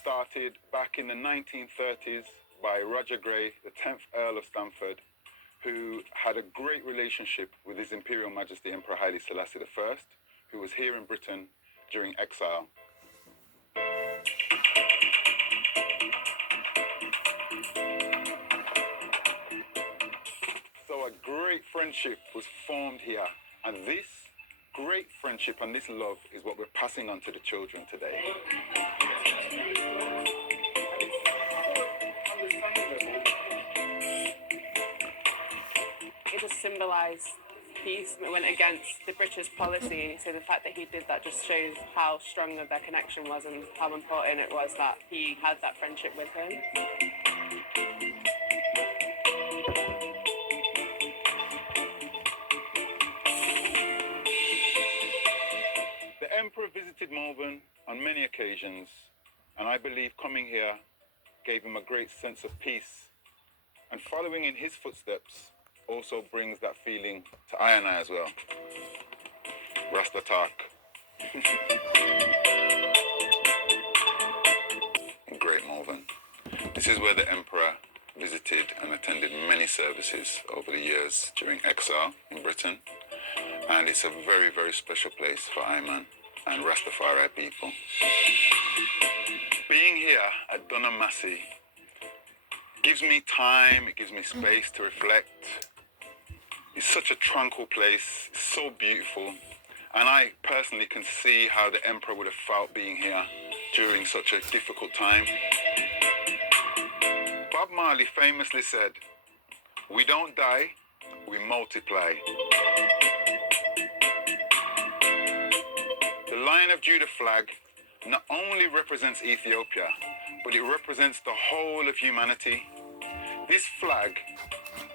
started back in the 1930s by Roger Grey, the 10th Earl of Stamford, who had a great relationship with His Imperial Majesty Emperor Haile Selassie I, who was here in Britain during exile. So a great friendship was formed here, and this great friendship and this love is what we're passing on to the children today. It just symbolised peace. It went against the British policy, so the fact that he did that just shows how strong of their connection was and how important it was that he had that friendship with him. The Emperor visited Malvern on many occasions, and I believe coming here gave him a great sense of peace. And following in his footsteps also brings that feeling to I and I as well. Rasta talk. Great Malvern. This is where the Emperor visited and attended many services over the years during exile in Britain. And it's a very, very special place for Ayman and Rastafari people. Being here at Donna Massey gives me time, it gives me space to reflect. It's such a tranquil place, it's so beautiful. And I personally can see how the Emperor would have felt being here during such a difficult time. Bob Marley famously said, "We don't die, we multiply." The Lion of Judah flag not only represents Ethiopia, but it represents the whole of humanity. This flag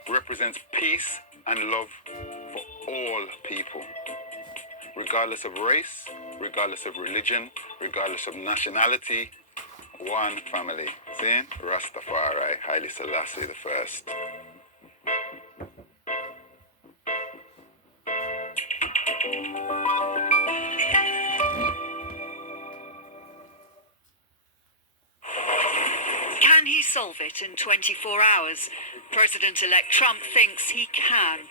represents peace and love for all people, regardless of race, regardless of religion, regardless of nationality, one family. See? Rastafari, Haile Selassie I. Can he solve it in 24 hours? President-elect Trump thinks he can.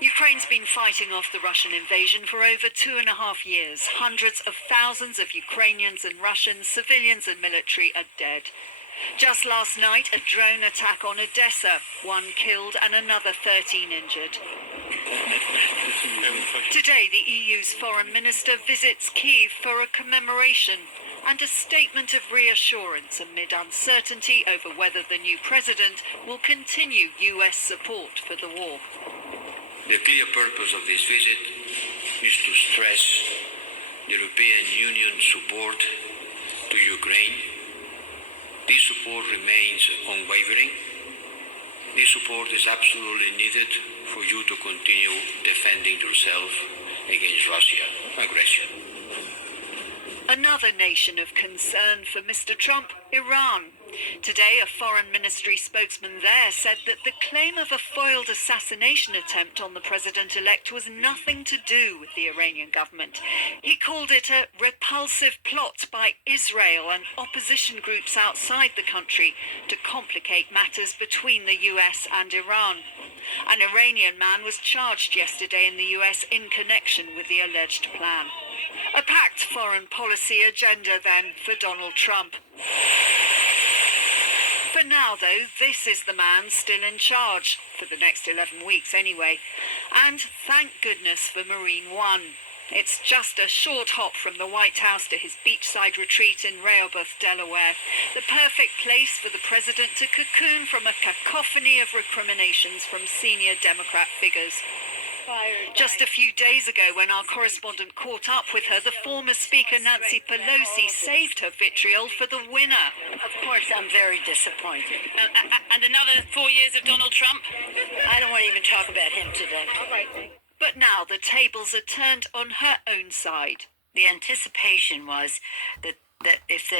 Ukraine's been fighting off the Russian invasion for over 2.5 years. Hundreds of thousands of Ukrainians and Russians, civilians and military, are dead. Just last night, a drone attack on Odessa, 1 killed and another 13 injured. Today, the EU's foreign minister visits Kyiv for a commemoration and a statement of reassurance amid uncertainty over whether the new president will continue US support for the war. The clear purpose of this visit is to stress European Union support to Ukraine. This support remains unwavering. This support is absolutely needed for you to continue defending yourself against Russian aggression. Another nation of concern for Mr. Trump, Iran. Today, a foreign ministry spokesman there said that the claim of a foiled assassination attempt on the president-elect was nothing to do with the Iranian government. He called it a repulsive plot by Israel and opposition groups outside the country to complicate matters between the US and Iran. An Iranian man was charged yesterday in the US in connection with the alleged plan. A packed foreign policy agenda then for Donald Trump. For now, though, this is the man still in charge, for the next 11 weeks anyway. And thank goodness for Marine One. It's just a short hop from the White House to his beachside retreat in Rehoboth, Delaware. The perfect place for the president to cocoon from a cacophony of recriminations from senior Democrat figures. Just a few days ago, when our correspondent caught up with her, the former Speaker Nancy Pelosi saved her vitriol for the winner. Of course, I'm very disappointed. And another 4 years of Donald Trump? I don't want to even talk about him today. All right. But now the tables are turned on her own side. The anticipation was that if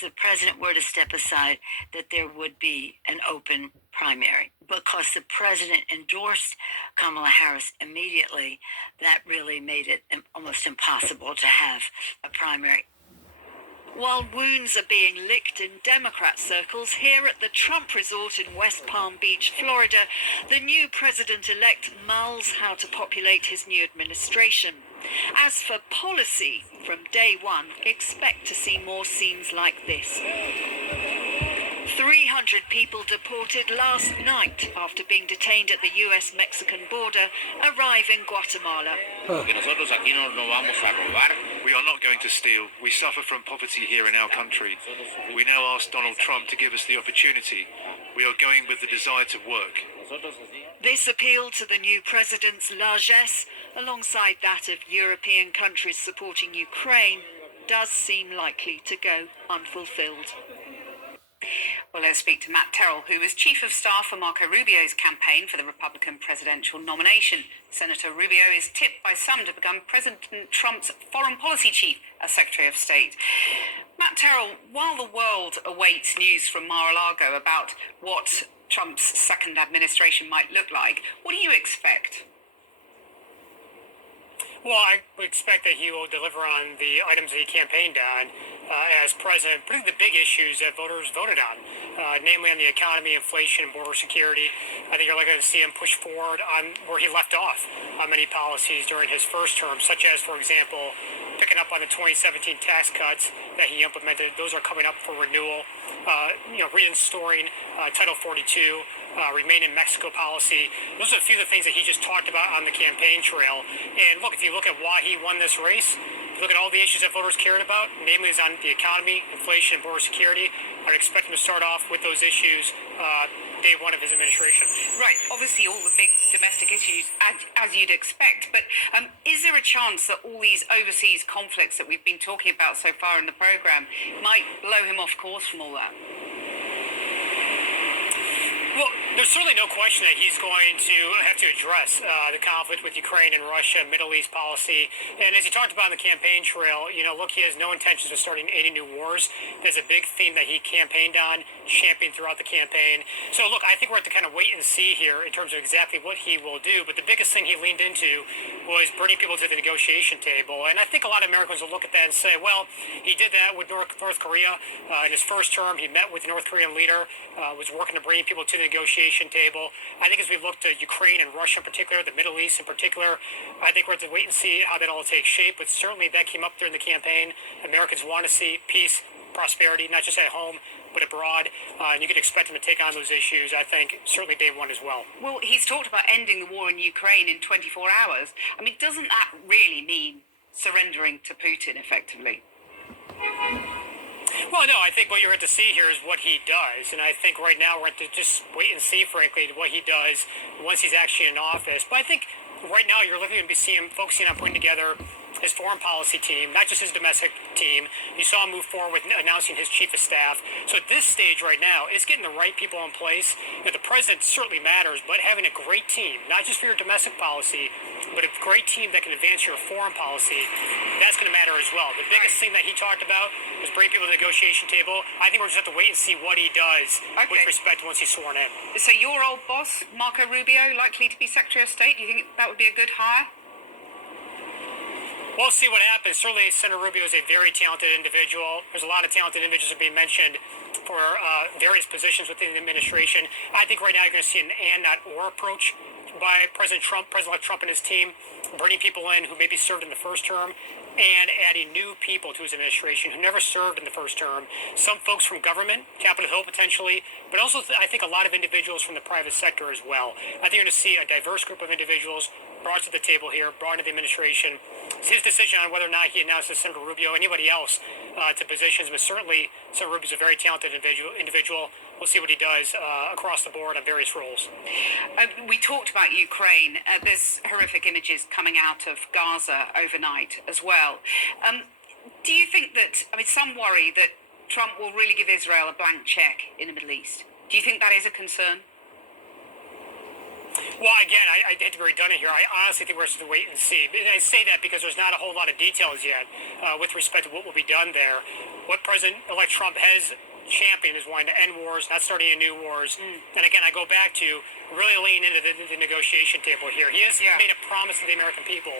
the president were to step aside, that there would be an open primary. Because the president endorsed Kamala Harris immediately, that really made it almost impossible to have a primary. While wounds are being licked in Democrat circles, here at the Trump Resort in West Palm Beach, Florida, the new president-elect mulls how to populate his new administration. As for policy, from day one, expect to see more scenes like this. 300 people deported last night after being detained at the US-Mexican border arrive in Guatemala. We are not going to steal. We suffer from poverty here in our country. We now ask Donald Trump to give us the opportunity. We are going with the desire to work. This appeal to the new president's largesse, alongside that of European countries supporting Ukraine, does seem likely to go unfulfilled. Well, let's speak to Matt Terrell, who was chief of staff for Marco Rubio's campaign for the Republican presidential nomination. Senator Rubio is tipped by some to become President Trump's foreign policy chief as Secretary of State. Matt Terrell, while the world awaits news from Mar-a-Lago about what Trump's second administration might look like, what do you expect? Well, I would expect that he will deliver on the items that he campaigned on as president, particularly the big issues that voters voted on, namely on the economy, inflation, and border security. I think you're likely to see him push forward on where he left off on many policies during his first term, such as, for example, picking up on the 2017 tax cuts that he implemented. Those are coming up for renewal. Reinstoring Title 42, Remain in Mexico policy. Those are a few of the things that he just talked about on the campaign trail. And look, if you look at why he won this race, you look at all the issues that voters cared about, namely is on the economy, inflation, and border security. I'd expect him to start off with those issues day one of his administration. Right, obviously all the big domestic issues, as you'd expect, but is there a chance that all these overseas conflicts that we've been talking about so far in the programme might blow him off course from all that? Well, there's certainly no question that he's going to have to address the conflict with Ukraine and Russia, Middle East policy. And as he talked about on the campaign trail, look, he has no intentions of starting any new wars. There's a big theme that he campaigned on, championed throughout the campaign. So, look, I think we're at to kind of wait and see here in terms of exactly what he will do. But the biggest thing he leaned into was bringing people to the negotiation table. And I think a lot of Americans will look at that and say, well, he did that with North Korea. In his first term, he met with the North Korean leader, was working to bring people to the negotiation table. I think as we look to Ukraine and Russia in particular, the Middle East in particular, I think we're to wait and see how that all takes shape. But certainly that came up during the campaign. Americans want to see peace, prosperity, not just at home, but abroad. And you can expect him to take on those issues, I think, certainly day one as well. Well, he's talked about ending the war in Ukraine in 24 hours. I mean, doesn't that really mean surrendering to Putin effectively? Well, no, I think what you're going to see here is what he does. And I think right now we're going to just wait and see, frankly, what he does once he's actually in office. But I think right now you're looking to see him focusing on putting together his foreign policy team, not just his domestic team. You saw him move forward with announcing his chief of staff. So at this stage right now, it's getting the right people in place. The president certainly matters, but having a great team, not just for your domestic policy, but a great team that can advance your foreign policy, that's going to matter as well. The biggest thing that he talked about was bring people to the negotiation table. I think we're just have to wait and see what he does with respect to once he's sworn in. So your old boss, Marco Rubio, likely to be Secretary of State? Do you think that would be a good hire? We'll see what happens. Certainly, Senator Rubio is a very talented individual. There's a lot of talented individuals that are being mentioned for various positions within the administration. I think right now you're going to see an and not or approach by President-elect Trump and his team, bringing people in who maybe served in the first term and adding new people to his administration who never served in the first term. Some folks from government, Capitol Hill potentially, but also I think a lot of individuals from the private sector as well. I think you're going to see a diverse group of individuals brought to the table here, brought into the administration. It's his decision on whether or not he announces Senator Rubio, anybody else, to positions, but certainly Senator Rubio is a very talented individual. We'll see what he does across the board on various roles. We talked about Ukraine. There's horrific images coming out of Gaza overnight as well. Do you think that, some worry that Trump will really give Israel a blank check in the Middle East? Do you think that is a concern? Well, again, I hate to be redundant here. I honestly think we're supposed to wait and see. And I say that because there's not a whole lot of details yet with respect to what will be done there. What President-elect Trump has championed as wanting to end wars, not starting any new wars. And again, I go back to really lean into the negotiation table here. He has made a promise to the American people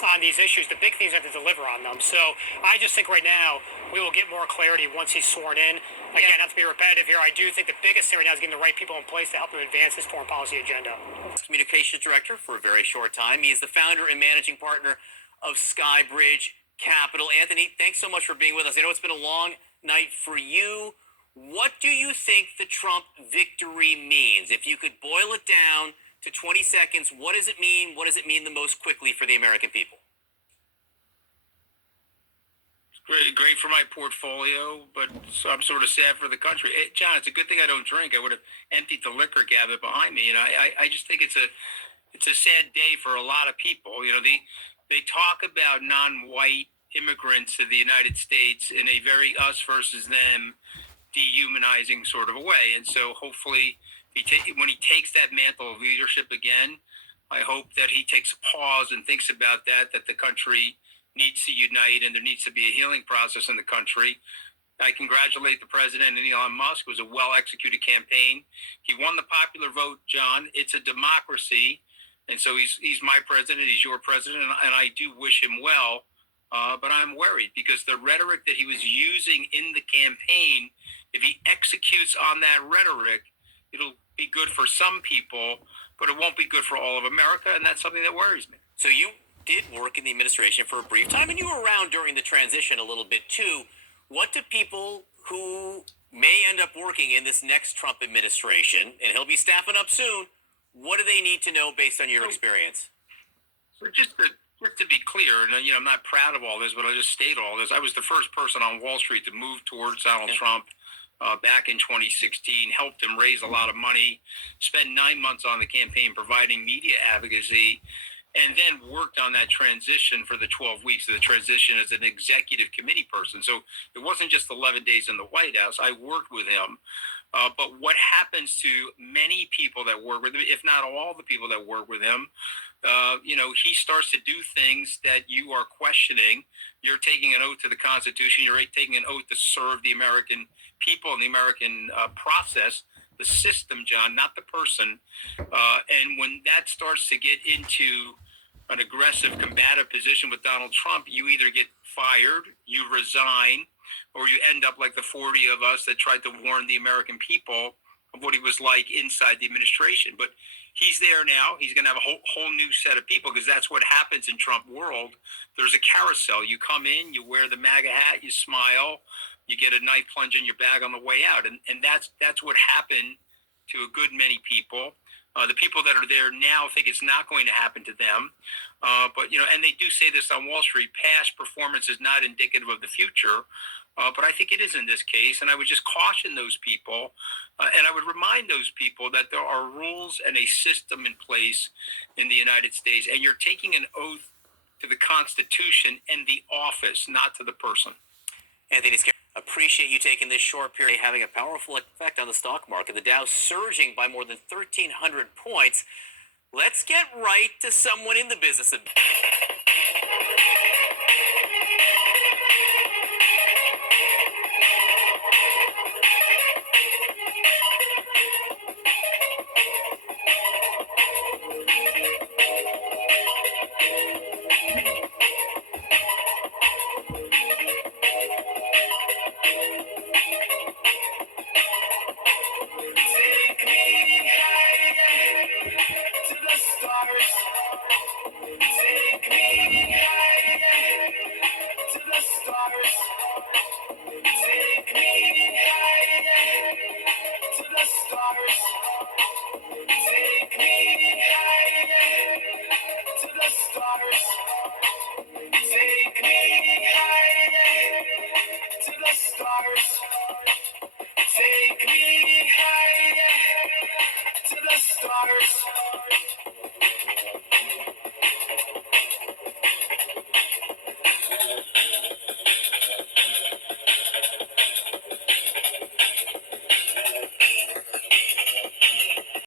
on these issues. The big things have to deliver on them. So I just think right now we will get more clarity once he's sworn in. Again, not to be repetitive here, I do think the biggest thing right now is getting the right people in place to help him advance his foreign policy agenda. Communications director for a very short time. He is the founder and managing partner of Skybridge Capital. Anthony, thanks so much for being with us. I know it's been a long night for you. What do you think the Trump victory means? If you could boil it down to 20 seconds, what does it mean? What does it mean the most quickly for the American people? Great for my portfolio, but I'm sort of sad for the country. John, it's a good thing I don't drink. I would have emptied the liquor cabinet behind me. I just think it's a sad day for a lot of people. They talk about non-white immigrants to the United States in a very us versus them dehumanizing sort of a way. And so hopefully when he takes that mantle of leadership again, I hope that he takes a pause and thinks about that the country needs to unite and there needs to be a healing process in the country. I congratulate the president and Elon Musk. It was a well-executed campaign. He won the popular vote, John. It's a democracy. And so he's my president, he's your president, and I do wish him well. But I'm worried because the rhetoric that he was using in the campaign, if he executes on that rhetoric, it'll be good for some people, but it won't be good for all of America, and that's something that worries me. So you did work in the administration for a brief time, and you were around during the transition a little bit too. What do people who may end up working in this next Trump administration, and he'll be staffing up soon, what do they need to know based on your experience? So just to be clear, and I'm not proud of all this, but I'll just state all this. I was the first person on Wall Street to move towards Donald Trump back in 2016, helped him raise a lot of money, spent 9 months on the campaign providing media advocacy, and then worked on that transition for the 12 weeks of the transition as an executive committee person. So it wasn't just 11 days in the White House. I worked with him. But what happens to many people that work with him, if not all the people that work with him, he starts to do things that you are questioning. You're taking an oath to the Constitution. You're taking an oath to serve the American people and the American process, the system, John, not the person. And when that starts to get into an aggressive, combative position with Donald Trump, you either get fired, you resign, or you end up like the 40 of us that tried to warn the American people of what he was like inside the administration. But he's there now. He's going to have a whole new set of people because that's what happens in Trump world. There's a carousel. You come in, you wear the MAGA hat, you smile, you get a knife plunge in your bag on the way out. And that's what happened to a good many people. The people that are there now think it's not going to happen to them. But and they do say this on Wall Street, past performance is not indicative of the future. But I think it is in this case. And I would just caution those people. And I would remind those people that there are rules and a system in place in the United States. And you're taking an oath to the Constitution and the office, not to the person. Anthony, appreciate you taking this short period, having a powerful effect on the stock market. The Dow surging by more than 1,300 points. Let's get right to someone in the business of... Take me higher to the stars.